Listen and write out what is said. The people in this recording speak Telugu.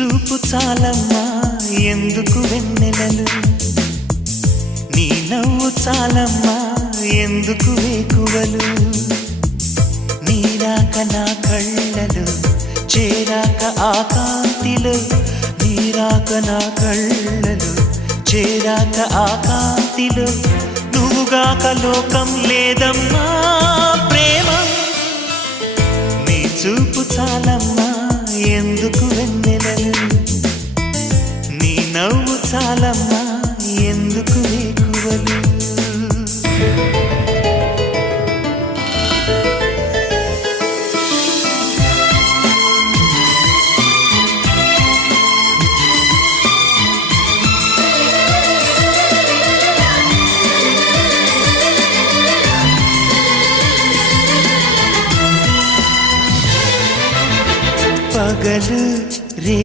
చూపు చాలమ్మా ఎందుకు వెన్నెలలు, నీ నవ్వు చాలమ్మా ఎందుకు వేకువలు, నీరాక నా కళ్ళలు చేరాక ఆ కాంతిలో, నీరాక నా కళ్ళలు చేరాక ఆ కాంతిలో, నువ్వుగాక లోకం లేదమ్మా ప్రేమ. నీ చూపు చాలమ్మా ఎందుకు వెన్నెలలు, నీ నవ్వు చాలమ్మా ఎందుకు వేకువలు. పగలు